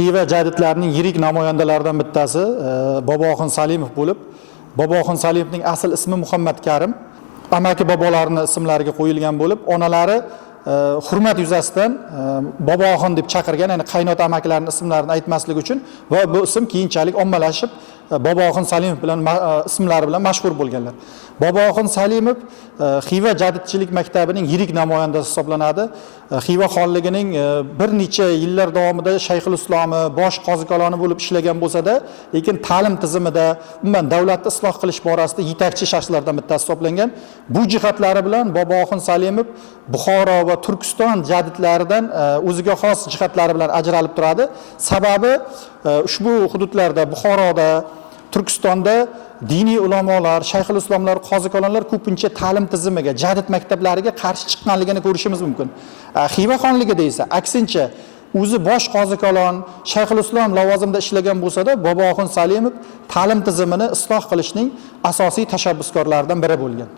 Xiva jadidlarining yirik namoyandalaridan bittasi Boboxon Salimov bo'lib, Boboxon Salimovning asl ismi Muhammad Karim. Amaki bobolarining ismlariga qo'yilgan bo'lib, onalari hurmat yuzasidan Boboxon deb chaqirgan, ya'ni qaynota amakilarning ismlarini aytmaslik uchun va bu ism keyinchalik ommalashib Boboxon Salimov bilan ismlari bilan mashhur bo'lganlar. Boboxon Salimov Xiva jadidchilik maktabining yirik namoyandasi hisoblanadi. Xiva xonligining bir necha yillar davomida Shayxul Islomi, bosh qozi kaloni bo'lib ishlagan bo'lsa-da, lekin ta'lim tizimida, umuman davlatni isloh qilish borasida yetakchi shaxslardan bittasi hisoblangan. Bu jihatlari bilan Boboxon Salimov Buxoro va Turkiston jadidlaridan o'ziga xos jihatlari bilan ajralib turadi. Sababi ushbu hududlarda Buxoroda, Turkistonda diniy ulamolar, shayxul islomlar, qozi kalonlar ko'pincha ta'lim tizimiga, jadid maktablariga qarshi chiqqanligini ko'rishimiz mumkin. Xiva xonligida esa aksincha o'zi bosh qozi kalon, shayxul islom lavozimida ishlagan bo'lsa-da, Boboxon Salimov ta'lim tizimini isloh qilishning asosiy tashabbuskorlaridan biri bo'lgan.